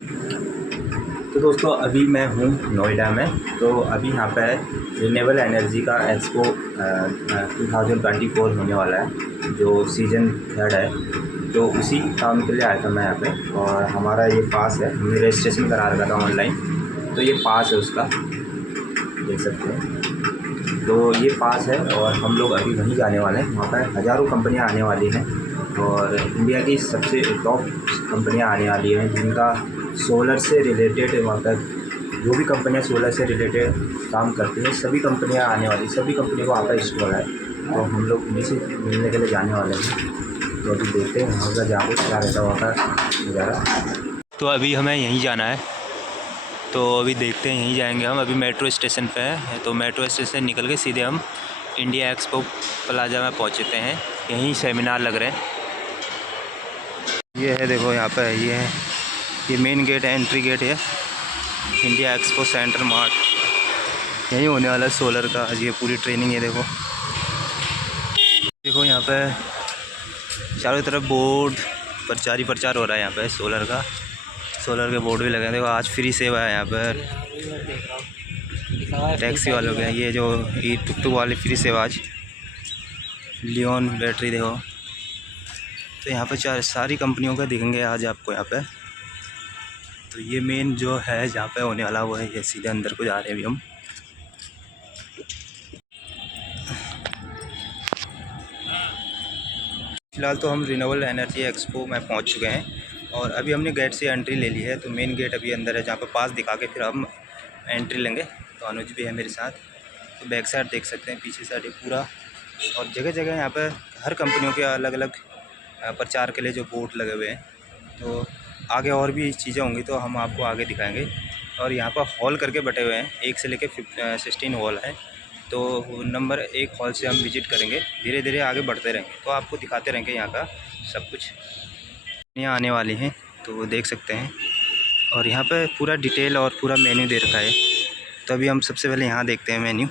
तो दोस्तों अभी मैं हूँ नोएडा में। तो अभी यहाँ पे रिन्यूएबल एनर्जी का एक्सपो 2024 होने वाला है, जो सीज़न 3 है। तो उसी काम के लिए आया था मैं यहाँ पे, और हमारा ये पास है, हमने रजिस्ट्रेशन करा रखा था ऑनलाइन। तो ये पास है उसका, देख सकते हैं। तो ये पास है और हम लोग अभी वहीं जाने वाले हैं। वहाँ पर हज़ारों कंपनियाँ आने वाली हैं और इंडिया की सबसे टॉप कंपनियाँ आने वाली हैं, जिनका सोलर से रिलेटेड वहाँ पर जो भी कंपनियाँ सोलर से रिलेटेड काम करती हैं, सभी कंपनियाँ आने वाली, सभी कंपनी को वहाँ पर स्टॉल है। तो हम लोग उन्हीं से मिलने के लिए जाने वाले हैं। तो अभी देखते हैं वहाँ का जाके क्या रहता है वहाँ का नज़ारा। तो अभी हमें यहीं जाना है, तो अभी देखते हैं, यहीं जाएंगे हम। अभी मेट्रो स्टेशन पे है, तो मेट्रो स्टेशन निकल के सीधे हम इंडिया एक्सपो प्लाजा में पहुँचते हैं। यहीं सेमिनार लग रहे हैं। ये है, देखो यहाँ पे ये है, ये मेन गेट है, एंट्री गेट है इंडिया एक्सपो सेंटर मार्ट। यहीं होने वाला है सोलर का आज ये पूरी ट्रेनिंग है। देखो यहाँ पे चारों तरफ बोर्ड प्रचार ही प्रचार हो रहा है यहाँ पे सोलर का। सोलर के बोर्ड भी लगे हैं। देखो आज फ्री सेवा है यहाँ पर टैक्सी वालों के। ये जो ई टुक टुक वाली फ्री सेवा आज, लियोन बैटरी देखो। तो यहाँ पे सारी कंपनियों का दिखेंगे आज आपको यहाँ पे। तो ये मेन जो है जहाँ पे होने वाला वो है, ये सीधे अंदर को जा रहे हैं अभी हम। फ़िलहाल तो हम रिन्यूएबल एनर्जी एक्सपो में पहुँच चुके हैं और अभी हमने गेट से एंट्री ले ली है। तो मेन गेट अभी अंदर है, जहाँ पे पास दिखा के फिर हम एंट्री लेंगे। तो अनुज भी है मेरे साथ। तो बैक साइड देख सकते हैं, पीछे साइड पूरा, और जगह जगह यहाँ पर हर कंपनियों के अलग अलग प्रचार के लिए जो बोर्ड लगे हुए हैं। तो आगे और भी चीज़ें होंगी तो हम आपको आगे दिखाएंगे। और यहाँ पर हॉल करके बटे हुए हैं, 1 से लेकर 16 हॉल है। तो नंबर 1 हॉल से हम विज़िट करेंगे, धीरे धीरे आगे बढ़ते रहेंगे तो आपको दिखाते रहेंगे यहाँ का सब कुछ। यहाँ आने वाली हैं तो वो देख सकते हैं, और यहाँ पे पूरा डिटेल और पूरा मेन्यू दे रखा है। तो अभी हम सबसे पहले यहाँ देखते हैं मेन्यू।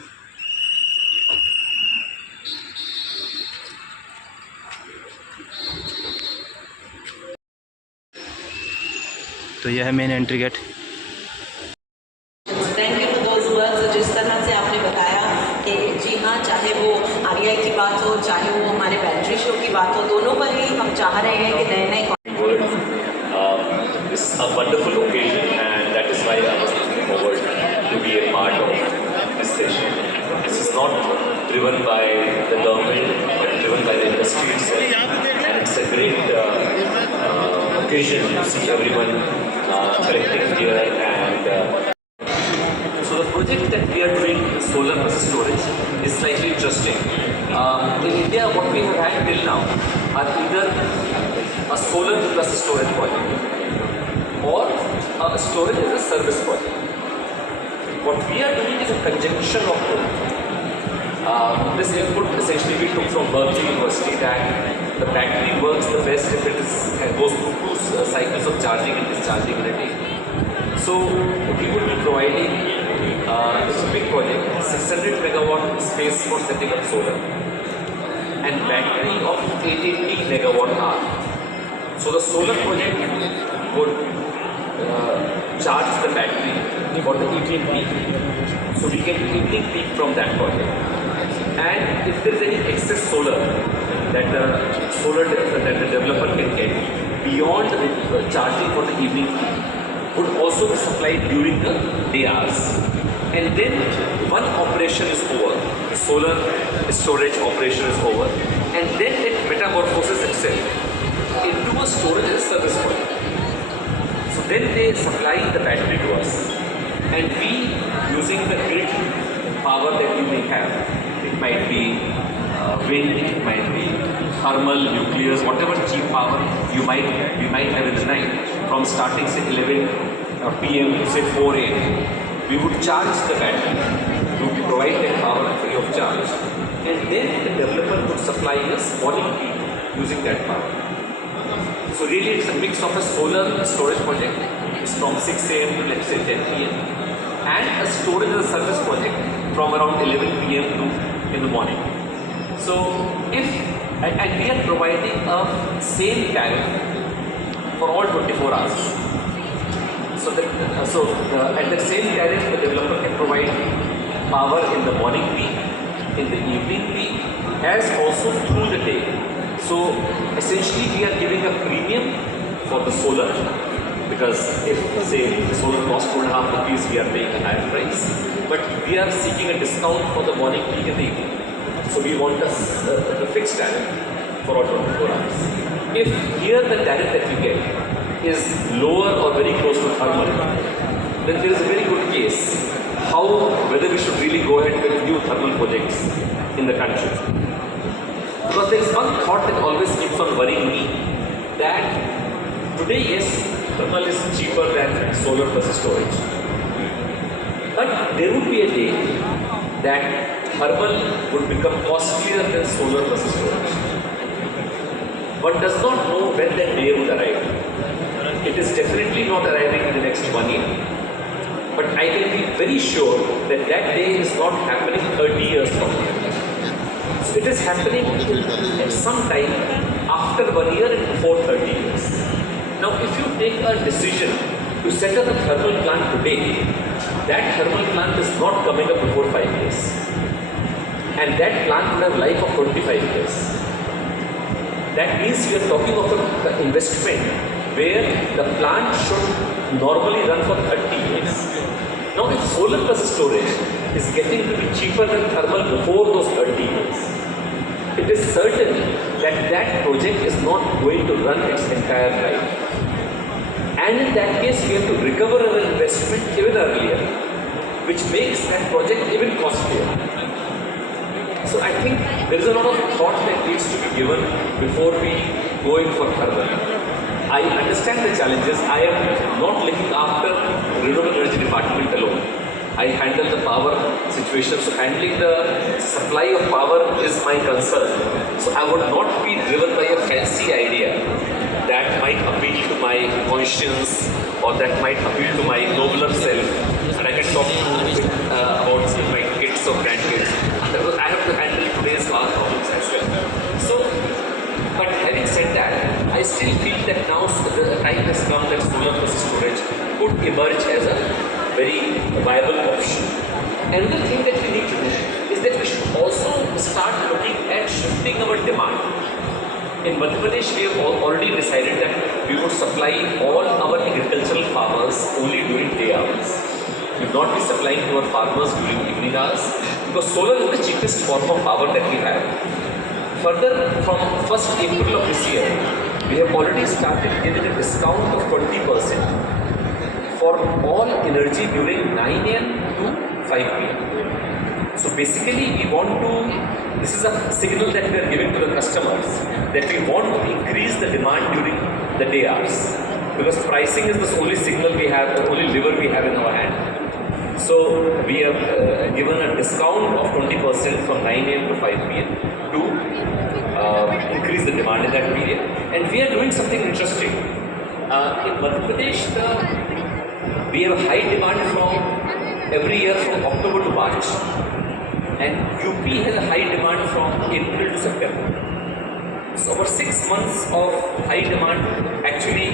तो यह है main entry gate. Thank you for those words. जिस तरह से आपने बताया कि जी हाँ, चाहे वो आरईआई की बात हो, चाहे वो हमारे बैटरी शो की बात हो, दोनों पर ही हम चाह रहे हैं कि नए नए It's a wonderful occasion, and that is why I was looking forward to be a part of this session. This is not driven by the government, but driven by the industry itself, and it's a great occasion to see everyone collecting here. And so the project that we are doing, solar plus storage, is slightly interesting. In India, what we have had till now are either a solar plus storage project or a storage as a service project. What we are doing is a conjunction of both. This input essentially we took from Berkeley University, that the battery works the best if it goes through two cycles of charging and discharging in a day. So we would be providing this big project, 600 megawatt space for setting up solar, and battery of 880 megawatt hour. So the solar project would charge the battery for the evening peak. So we get evening peak from that project. And if there is any excess solar that the developer can get beyond the charging for the evening peak, would also be supplied during the day hours. And then one operation is over, the solar storage operation is over, and then it metamorphoses itself into a storage as a service project. So then they supply the battery to us, and we, using the grid power that you may have, it might be wind, it might be thermal, nuclear, whatever cheap power we might have in the night, from starting say 11 p.m. to say 4 a.m. we would charge the battery, we would provide that power free of charge, and then the developer would supply us morning peak using that power. So really it's a mix of a solar storage project, it's from 6 a.m. to let's say 10 p.m. and a storage as a service project from around 11 p.m. to in the morning. So and we are providing a same tariff for all 24 hours. At the same tariff, the developer can provide power in the morning peak, in the evening peak, as also through the day. So essentially, we are giving a premium for the solar, because if say the solar costs 2.5 rupees, we are paying a higher price, but we are seeking a discount for the morning peak and the evening. So we want a fixed tariff for all 24 hours. If here the tariff that we get is lower or very close to thermal, then there is a very good case whether we should really go ahead with new thermal projects in the country. Because there is one thought that always keeps on worrying me, that today, yes, thermal is cheaper than solar plus storage. But there would be a day that thermal would become costlier than solar plus storage. One does not know when that day would arrive. It is definitely not arriving in the next 1 year. But I can be very sure that that day is not happening 30 years from now. So it is happening at some time after 1 year and before 30 years. Now, if you take a decision to set up a thermal plant today, that thermal plant is not coming up before 5 years. And that plant will have a life of 25 years. That means we are talking of an investment where the plant should normally run for 30 years. Now, if solar plus storage is getting to be cheaper than thermal before those 30 years, it is certain that that project is not going to run its entire life. And in that case, we have to recover our investment even earlier, which makes that project even costlier. So I think there is a lot of thought that needs to be given before we go in for thermal. I understand the challenges. I am not looking after renewable energy department alone. I handle the power situation, so handling the supply of power is my concern. So I would not be driven by a fancy idea that might appeal to my conscience or that might appeal to my nobler self. And I can talk about my kids or grandkids. I have to handle today's problems as well. So, but having said that, I still feel that now the time has come that solar plus storage could emerge as a very viable option. Another thing that we need to do is that we should also start looking at shifting our demand. In Madhya Pradesh, we have already decided that we would supply all our agricultural farmers only during day hours. We will not be supplying to our farmers during evening hours, because solar is the cheapest form of power that we have. Further, from 1st April of this year, we have already started giving a discount of 20% for all energy during 9 AM to 5 PM. So basically, this is a signal that we are giving to the customers that we want to increase the demand during the day hours, because pricing is the only signal we have, the only lever we have in our hand. So we have given a discount of 20% from 9 AM to 5 PM to increase the demand in that period. And we are doing something interesting. In Madhya Pradesh, we have a high demand from every year from October to March. And UP has a high demand from April to September. So over 6 months of high demand, actually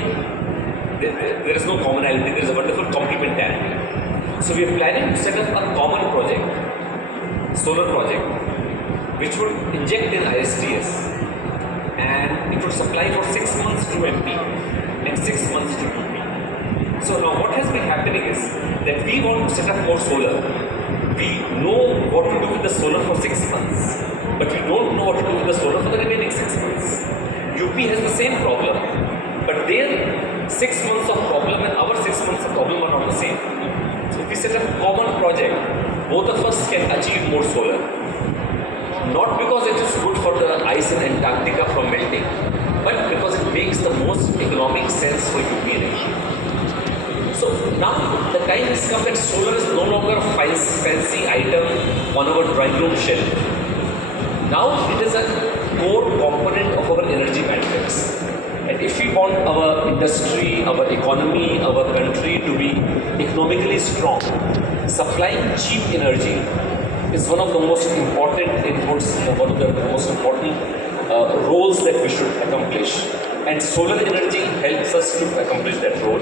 there is no commonality, there is a wonderful complementarity. So we are planning to set up a common project, solar project, which would inject in ISTS, and it would supply for 6 months to MP and 6 months to UP. So now what has been happening is that we want to set up more solar. We know what to do with the solar for 6 months, but we don't know what to do with the solar for the remaining 6 months. UP has the same problem, but their 6 months of problem and our 6 months of problem are not the same. So if we set up a common project, both of us can achieve more solar. Not because it is good for the ice in Antarctica from melting, but because it makes the most economic sense for UP energy. So now the time has come that solar is no longer a fancy item on our drawing room shelf. Now it is a core component of our energy matrix. And if we want our industry, our economy, our country to be economically strong, supplying cheap energy is one of the most important inputs, one of the most important roles that we should accomplish. And solar energy helps us to accomplish that role.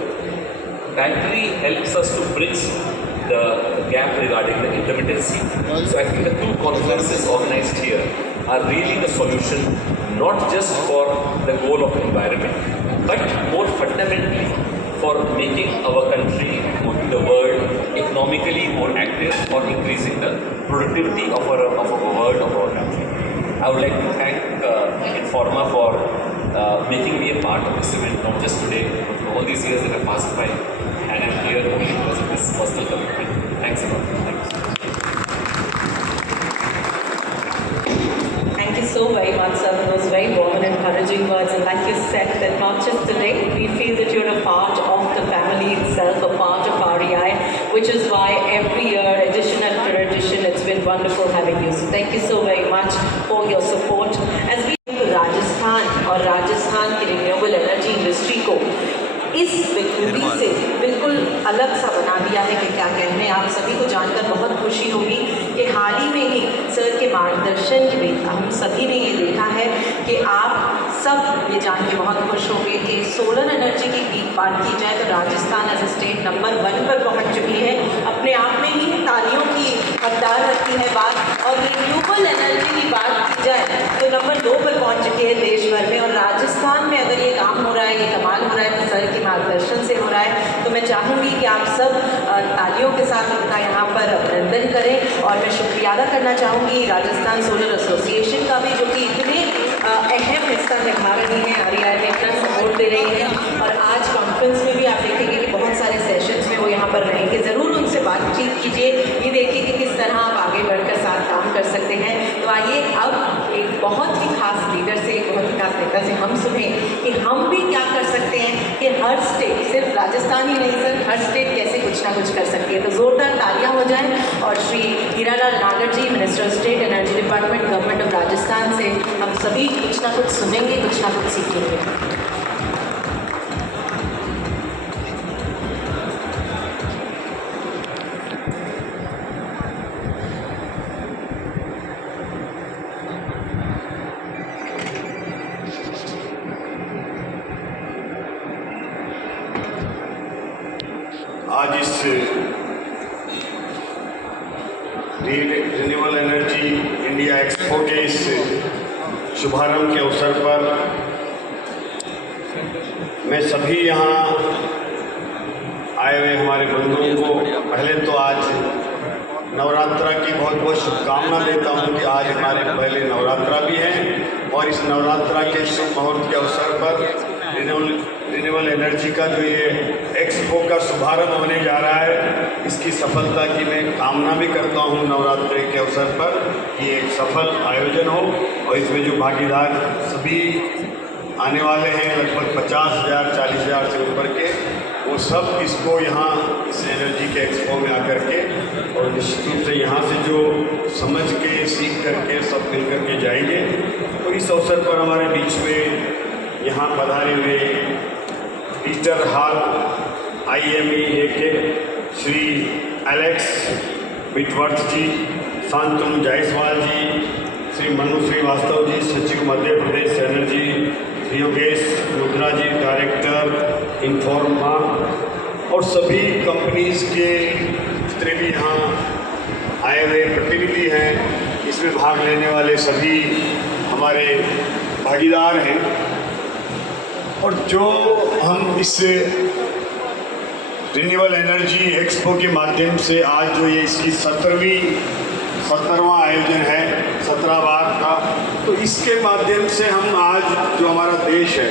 battery helps us to bridge the gap regarding the intermittency. So I think the two conferences organized here are really the solution, not just for the goal of environment, but more fundamentally for making our country, the world, economically more active or increasing the productivity of our world, of our country. I would like to thank Informa for making me a part of this event, not just today, but for all these years that have passed by. And I'm here only because of this personal commitment. Thanks a lot. Thanks. Thank you so very much, sir, for those very warm and encouraging words. And like you said, that not just today, we feel that you're a part of the family itself, a part of REI, which is why every year, edition after edition, it's been wonderful having you. So thank you so very much for your support. As we go to Rajasthan और राजस्थान की renewable energy industry को इस बखूबी से बिल्कुल अलग सा बना दिया है कि क्या कहने, आप सभी को जानकर बहुत खुशी होगी कि हाल ही में ही सर के मार्गदर्शन में हम सभी ने ये देखा है कि आप सब ये जान के बहुत खुश होंगे कि सोलर एनर्जी की बात की जाए तो Rajasthan as a state number 1 पर पहुंच चुकी है। अपने आप में ही तालियों की हकदार रखती है बात। और रिन्यूएबल एनर्जी की बात की जाए तो नंबर 2 पर पहुंच चुकी है देश भर में। और राजस्थान में अगर ये काम हो रहा है, ये कमाल हो रहा है, तो सर के मार्गदर्शन से हो रहा है। तो मैं चाहूँगी कि आप सब तालियों के साथ उनका यहाँ पर अभिनंदन करें। और मैं शुक्रिया अदा करना चाहूँगी राजस्थान सोलर एसोसिएशन का भी, जो कि इतने अहम हिस्सा निभा रही है, REI में इतना सपोर्ट दे रही है। और आज कॉन्फ्रेंस में भी आप देखेंगे कि बहुत सारे सेशंस में वो यहाँ पर रहेंगे। ज़रूर उनसे बातचीत कीजिए, ये देखिए कि किस तरह आप आगे बढ़कर साथ काम कर सकते हैं। तो आइए अब एक बहुत ही खास लीडर से, एक बहुत ही खास नेता से हम सुनें कि हम भी क्या कर सकते हैं कि हर स्टेट, सिर्फ राजस्थान ही नहीं सर, हर स्टेट कैसे कुछ ना कुछ कर सकती है। तो ज़ोरदार तालियां हो जाएं। और Shri Hiralal Nagar ji, minister of state energy department, government of Rajasthan से हम सभी कुछ ना कुछ सुनेंगे, कुछ ना कुछ सीखेंगे। आज इस रिन्यूएबल एनर्जी इंडिया एक्सपो के इस शुभारंभ के अवसर पर मैं सभी यहाँ आए हुए हमारे बंधुओं को पहले तो आज नवरात्रा की बहुत बहुत शुभकामना देता हूँ कि आज हमारे पहले नवरात्रा भी है। और इस नवरात्रा के शुभ मुहूर्त के अवसर पर रिन्यूएबल एनर्जी का जो ये एक्सपो का शुभारंभ होने जा रहा है, इसकी सफलता की मैं कामना भी करता हूँ नवरात्रि के अवसर पर कि एक सफल आयोजन हो। और इसमें जो भागीदार सभी आने वाले हैं, लगभग 50,000 40,000 से ऊपर के, वो सब इसको यहाँ इस एनर्जी के एक्सपो में आकर के और निश्चित रूप से यहाँ से जो समझ के सीख करके सब मिल करके जाएंगे। तो इस अवसर पर हमारे बीच में यहाँ पधारे हुए पीटर हॉल IMEA के श्री एलेक्स विटवर्थ जी, शांतनु जायसवाल जी, श्री मनु श्रीवास्तव जी, सचिव मध्य प्रदेश एनर्जी, श्री योगेश रुद्रा जी, डायरेक्टर इन्फॉर्मा, और सभी कंपनीज के जितने भी यहाँ आए हुए प्रतिनिधि हैं, इसमें भाग लेने वाले सभी हमारे भागीदार हैं। और जो हम इस रिन्यूएबल एनर्जी एक्सपो के माध्यम से आज जो ये इसकी 17वां आयोजन है, 17 बार का, तो इसके माध्यम से हम आज जो हमारा देश है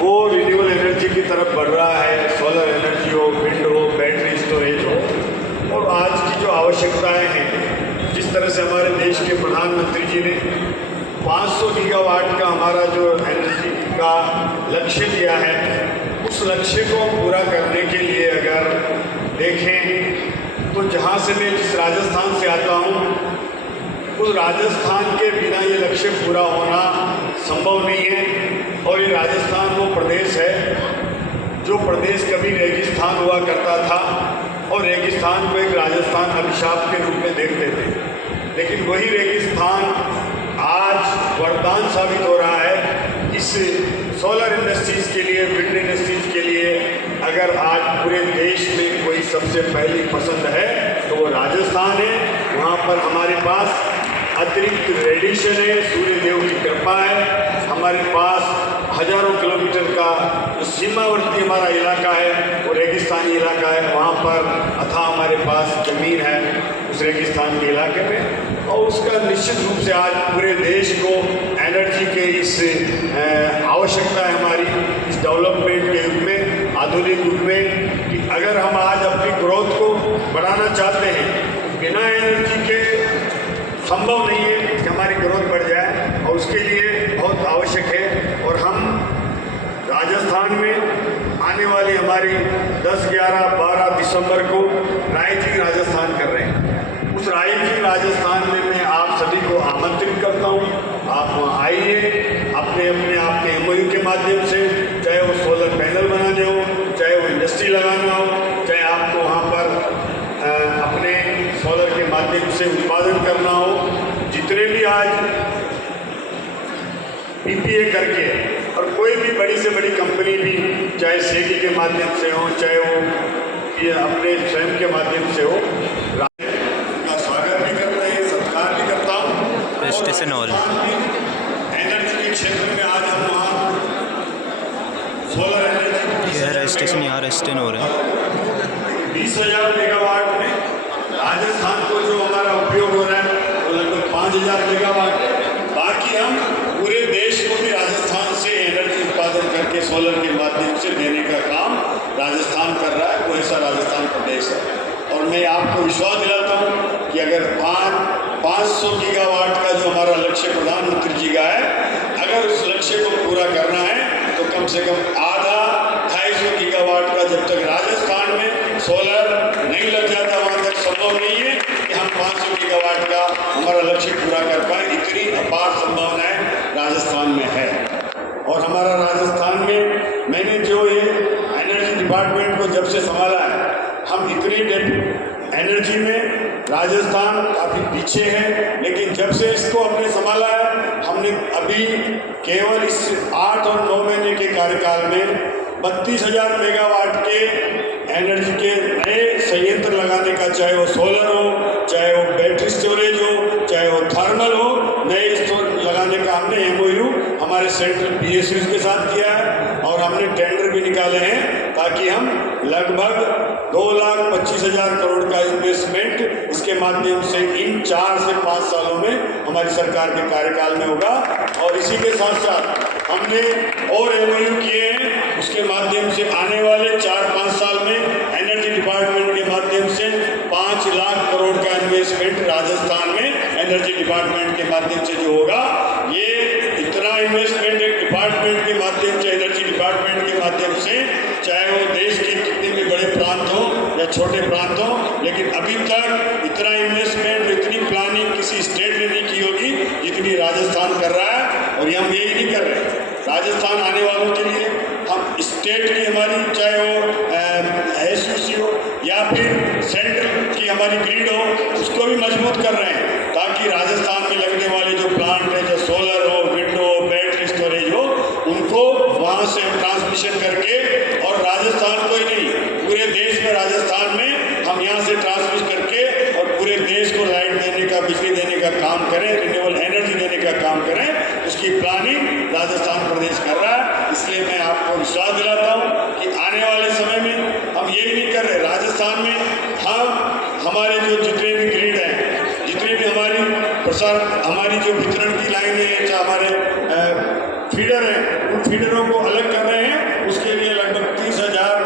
वो रिन्यूएबल एनर्जी की तरफ बढ़ रहा है। सोलर एनर्जी हो, विंड हो, बैटरी स्टोरेज हो, और आज की जो आवश्यकताएं हैं, जिस तरह से हमारे देश के प्रधानमंत्री जी ने 500 गीगावाट का हमारा जो एनर्जी का लक्ष्य दिया है, उस लक्ष्य को पूरा करने के लिए अगर देखें तो जहाँ से मैं जिस राजस्थान से आता हूँ, उस राजस्थान के बिना ये लक्ष्य पूरा होना संभव नहीं है। और ये राजस्थान वो प्रदेश है जो प्रदेश कभी रेगिस्तान हुआ करता था और रेगिस्तान को एक राजस्थान अभिशाप के रूप में देखते थे, लेकिन वही रेगिस्तान आज वरदान साबित हो रहा है। इस सोलर इंडस्ट्रीज़ के लिए, विंड इंडस्ट्रीज़ के लिए अगर आज पूरे देश में कोई सबसे पहली पसंद है तो वो राजस्थान है। वहाँ पर हमारे पास अतिरिक्त रेडिएशन है, सूर्य देव की कृपा है। हमारे पास हजारों किलोमीटर का जो सीमावर्ती हमारा इलाका है वो रेगिस्तानी इलाका है। वहाँ पर अथाह हमारे पास ज़मीन है उस रेगिस्तान के इलाके में, और उसका निश्चित रूप से आज पूरे देश को एनर्जी के इस आवश्यकता है हमारी इस डेवलपमेंट के युग में, आधुनिक युग में, कि अगर हम आज अपनी ग्रोथ को बढ़ाना चाहते हैं, बिना एनर्जी के संभव नहीं है कि हमारी ग्रोथ बढ़ जाए, और उसके लिए बहुत आवश्यक है। और हम राजस्थान में आने वाली हमारी 10, 11, 12 दिसंबर को राइजिंग राजस्थान कर रहे हैं। उस राइजिंग राजस्थान में मैं आप सभी को आमंत्रित करता हूँ, आप वहाँ आइए, अपने MOU के माध्यम से, चाहे वो सोलर पैनल बनाने हो, चाहे वो इंडस्ट्री लगाना हो, चाहे आपको वहाँ पर अपने सोलर के माध्यम से उत्पादन करना हो, जितने भी आज PPA करके, और कोई भी बड़ी से बड़ी कंपनी भी, चाहे SECI के माध्यम से हो, चाहे वो ये अपने स्वयं के माध्यम से हो, का स्वागत भी करते हैं, सत्कार भी करता हूँ। स्टेशन हॉल एनर्जी के क्षेत्र में आज हम वहाँ सोलर एनर्जी यह स्टेशन यहाँ स्टेशन हो रहा है। 20,000 मेगावाट में राजस्थान को जो हमारा उपयोग हो रहा है वो लगभग 5,000 मेगावाट है। बाकी हम पूरे देश को भी राजस्थान से एनर्जी उत्पादन करके सोलर के माध्यम से देने का काम राजस्थान कर रहा है। वो ऐसा राजस्थान प्रदेश है, और मैं आपको विश्वास दिलाता हूँ कि अगर 500 गीगावाट का जो हमारा लक्ष्य प्रधानमंत्री जी का है, अगर उस लक्ष्य को पूरा करना है तो कम से कम आधा 250 गीगावाट का जब तक राजस्थान में सोलर नहीं लग जाता वहाँ तक संभव नहीं है कि हम 500 गीगावाट का हमारा लक्ष्य पूरा कर पाए। इतनी अपार संभावनाएं राजस्थान में है। और हमारा राजस्थान में, मैंने जो ये एनर्जी डिपार्टमेंट को जब से संभाला है, हम इतनी एनर्जी में राजस्थान काफ़ी पीछे है, लेकिन जब से इसको हमने संभाला है, हमने अभी केवल इस 8 और 9 महीने के कार्यकाल में 32,000 मेगावाट के एनर्जी के नए संयंत्र लगाने का, चाहे वो सोलर हो, चाहे वो बैटरी स्टोरेज हो, चाहे वो थर्मल हो, नए लगाने का हमने MOU हमारे सेंट्रल PSUs के साथ किया है, और हमने टेंडर भी निकाले हैं ताकि हम लगभग 2,25,000 करोड़ का इन्वेस्टमेंट इसके माध्यम से इन 4 से 5 सालों में हमारी सरकार के कार्यकाल में होगा। और इसी के साथ साथ हमने और MOU किए हैं, उसके माध्यम से आने वाले 4-5 साल में एनर्जी डिपार्टमेंट के माध्यम से 5 लाख करोड़ का इन्वेस्टमेंट राजस्थान में एनर्जी डिपार्टमेंट के माध्यम से जो होगा, ये इतना इन्वेस्टमेंट एक डिपार्टमेंट के माध्यम से, एनर्जी डिपार्टमेंट के माध्यम से, चाहे वो देश के कितने भी बड़े प्रांत हों या छोटे प्रांत हों, लेकिन अभी तक इतना इन्वेस्टमेंट, इतनी प्लानिंग किसी स्टेट ने नहीं की होगी जितनी राजस्थान कर रहा है। और ये हम यही नहीं कर रहे, राजस्थान आने वालों के लिए हम स्टेट की हमारी, चाहे वो SUC हो या फिर सेंट्रल की हमारी ग्रिड हो, उसको भी मजबूत कर रहे हैं, ताकि राजस्थान में लगने वाले जो प्लांट है, जो सोलर हो, विंड हो, बैटरी स्टोरेज हो, उनको वहाँ से ट्रांसमिशन करके, और राजस्थान को ही नहीं पूरे देश में, राजस्थान में हम यहाँ से ट्रांसमिट करके और पूरे देश को लाइट देने का, बिजली देने का काम करें, रिन्यूएबल एनर्जी देने का काम करें, उसकी प्लानिंग राजस्थान प्रदेश कर रहा है। इसलिए मैं आपको विश्वास दिलाता हूँ कि आने वाले समय में हम यही नहीं कर रहे, राजस्थान में हम हमारे जो जितने भी ग्रिड हैं, जितने भी हमारी प्रसार, हमारी जो वितरण की लाइनें हैं, चाहे हमारे फीडर हैं, उन फीडरों को अलग कर रहे हैं। उसके लिए लगभग 30,000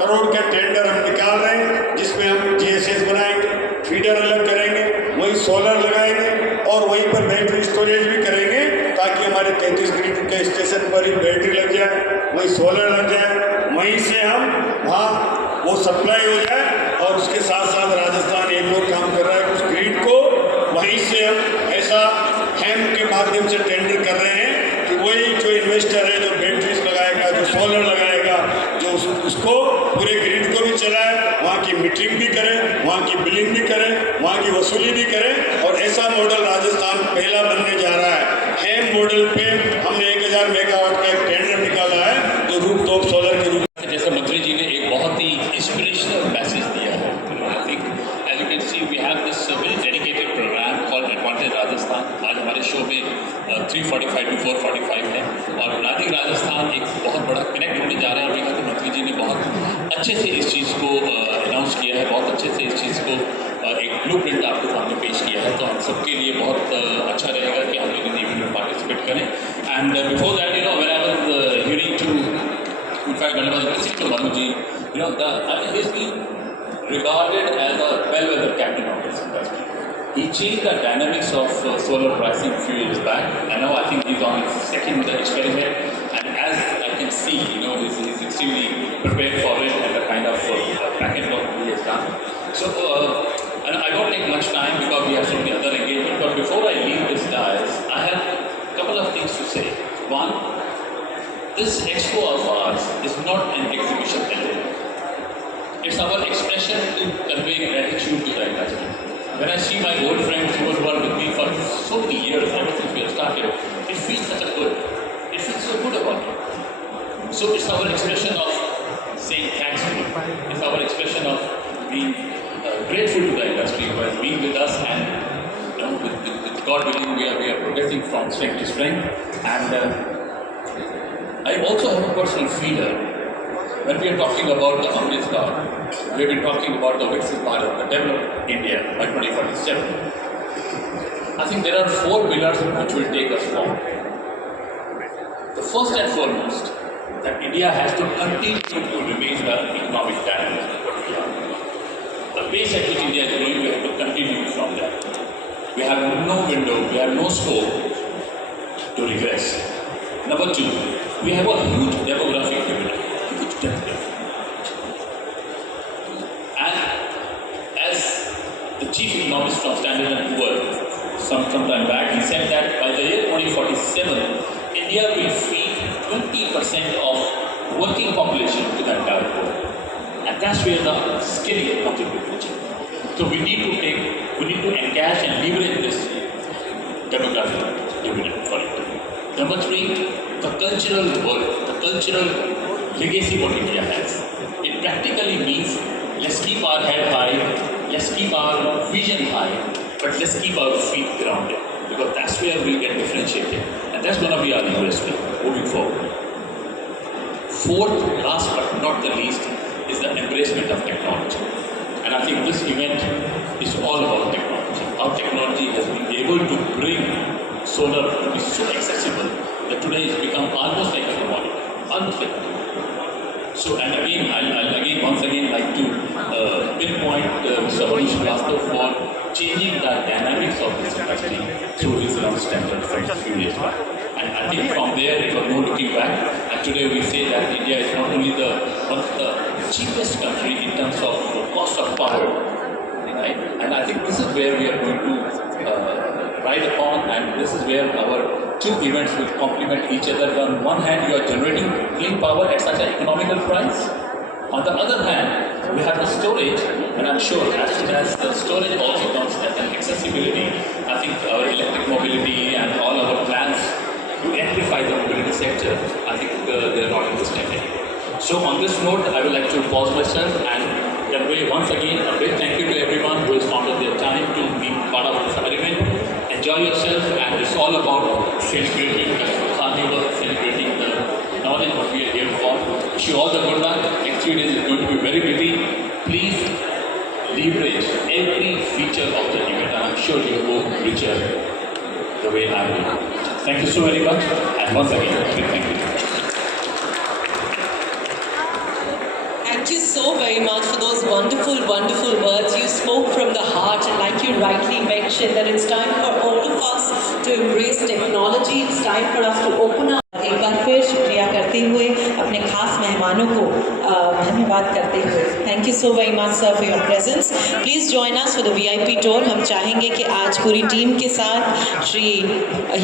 करोड़ का टेंडर हम निकाल रहे हैं, जिसमें हम GSS बनाएंगे, फीडर अलग करेंगे, वहीं सोलर लगाएंगे और वहीं पर बैटरी स्टोरेज भी करेंगे, ताकि हमारे 33 ग्रिड के स्टेशन पर ही बैटरी लग जाए, वहीं सोलर लग जाए, वहीं से हम वहाँ वो सप्लाई हो जाए। और उसके साथ साथ राजस्थान एक और काम कर रहा है, उस ग्रिड को वहीं से हम ऐसा हैम के माध्यम से टेंडर कर रहे हैं कि वही जो इन्वेस्टर है, जो बैटरीज लगाएगा, जो सोलर लगाएगा, जो उसको पूरे ग्रिड को भी चलाए, वहाँ की मीटरिंग भी करें, वहाँ की बिलिंग भी करें, वहाँ की वसूली भी करें। और ऐसा मॉडल राजस्थान पहला बनने जा रहा है। हैम मॉडल पे हमने 1,000 मेगावाट का एक टेंडर निकाला है, जो रूफटॉप सोलर के रूप में, जैसे मंत्री जी ने राजस्थान। आज हमारे शो में 3:45 to 4:45 है और राधिक राजस्थान एक बहुत बड़ा कनेक्ट होने जा रहा है। अभी तक मंत्री जी ने बहुत अच्छे से इस चीज़ को अनाउंस किया है, बहुत अच्छे से इस चीज़ को एक ब्लूप्रिंट आपके सामने पेश किया है, तो हम सबके लिए बहुत अच्छा रहेगा कि हम लोग इन इवेंट में पार्टिसिपेट करें। And before that when I was hearing to in fact when I was listening to Manuji, he's been regarded as a bellwether captain of this industry. He changed the dynamics of solar pricing a few years back, and now I think he's on his second experiment. And as I can see, he's extremely prepared for it and the kind of packet work he has done. So, and I won't take much time because we have so many other engagements. But before I leave this dais, I have a couple of things to say. One, this expo of ours is not an exhibition alone. It's our expression to convey gratitude to the industry. When I see my old friends who have worked with me for so many years, ever since we have started, it feels such a good. It feels so good about it. So it's our expression of saying thanks to you. It's our expression of being grateful to the industry for being with us, and with God willing, we are progressing from strength to strength. And I also have a personal feeler. When we are talking about the Amrit Kaal, we have been talking about the Viksit Bharat, the developed India by 2047. I think there are 4 pillars which will take us forward. The first and foremost, that India has to continue to remain the economic dynamic. The pace at which India is growing, we have to continue from that. We have no window, we have no scope to regress. Number 2, we have a huge demographic dividend. And as the chief economist from Standard & Poor's some time back, he said that by the year 2047, India will feed 20% of working population to the entire world. And that's where the skilling comes into picture. So we need to encash and leverage this demographic dividend for it. Number 3, the cultural work, the cultural legacy what India has. It practically means let's keep our head high, let's keep our vision high, but let's keep our feet grounded, because that's where we'll get differentiated, and that's going to be our USP moving forward. 4th, last but not the least, is the embracement of technology. And I think this event is all about technology. Our technology has been able to bring solar to be so accessible that today it's become almost like a commodity, almost like a commodity. So, and again, I'll once again like to pinpoint Mr. Manish Srivastava for changing the dynamics of this industry through his launch standard from a few years back. And I think from there it was no looking back. And today we say that India is not only one of the cheapest country in terms of cost of power, right? And I think this is where we are going to ride upon, and this is where our 2 events will complement each other. On one hand, you are generating clean power at such an economical price. On the other hand, we have the storage, and I'm sure as soon as the storage also comes as an accessibility, I think our electric mobility and all our plans to amplify the mobility sector, I think they are not in this time anymore. So on this note, I would like to pause myself and convey once again a big thank you to everyone who has found their time to be part of this event. Enjoy yourself, and it's all about celebrating the carnival, celebrating the knowledge what we are here for. Wish you all the good luck. Next 3 days is going to be very busy. Please leverage every feature of the event, and I'm sure you will go richer the way I will. Thank you so very much, and once again, a big thank you. Thank you so very much for those wonderful, wonderful words. You spoke from the heart, and like you rightly mentioned, that it's time for all of us to embrace technology. It's time for us to open up. एक बार फिर शुक्रिया करते हुए अपने खास मेहमानों को धन्यवाद करते हुए, thank you so very much sir for your presence. Please join us for the VIP tour. हम चाहेंगे कि आज पूरी टीम के साथ Shri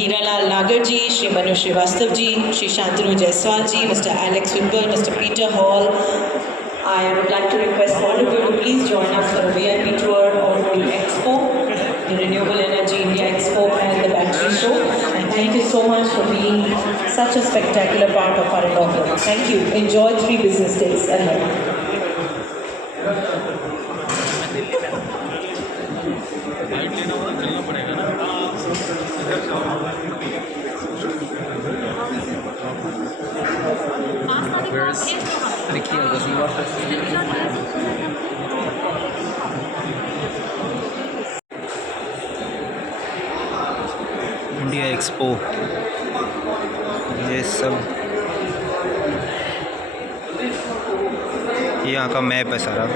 Hiralal Nagar ji, Shri Manu Shrivastava ji, Shri Shantanu Jaiswal ji, mister Alex Wimble, mister Peter Hall. I would like to request all of you to please join us for a VIP tour of the Expo, the Renewable Energy India Expo and the Battery Show. And thank you so much for being such a spectacular part of our inaugural. Thank you. Enjoy 3 business days ahead. India expo, ये सब ये यहाँ का मैप है सारा।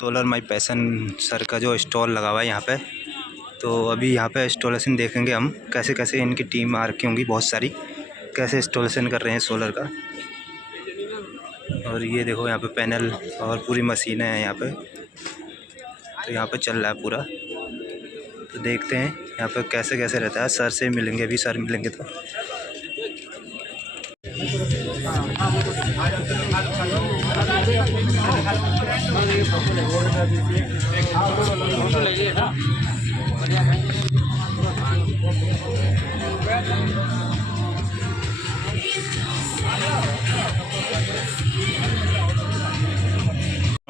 सोलर माई passion sir का जो स्टॉल लगा हुआ है यहाँ पे, तो अभी यहाँ पे इंस्टॉलेशन देखेंगे हम, कैसे कैसे इनकी टीम आ रखी होंगी बहुत सारी, कैसे इंस्टॉलेशन कर रहे हैं सोलर का। और ये देखो यहाँ पे पैनल और पूरी मशीनें हैं यहाँ पे, तो यहाँ पे चल रहा है पूरा। तो देखते हैं यहाँ पे कैसे कैसे रहता है। सर से मिलेंगे, अभी सर मिलेंगे तो।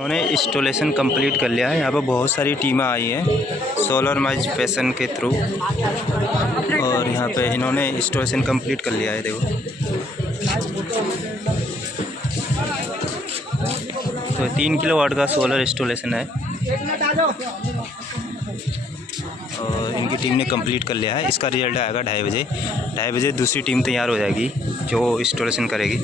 उन्होंने इंस्टॉलेशन कंप्लीट कर लिया है। यहाँ पर बहुत सारी टीमें आई हैं सोलर माई पैसन के थ्रू, और यहाँ पे इन्होंने इंस्टॉलेशन कंप्लीट कर लिया है। देखो तो 3 किलोवाट का सोलर इंस्टॉलेशन है और इनकी टीम ने कंप्लीट कर लिया है। इसका रिजल्ट आएगा 2:30 बजे। 2:30 बजे दूसरी टीम तैयार हो जाएगी जो इंस्टॉलेशन करेगी।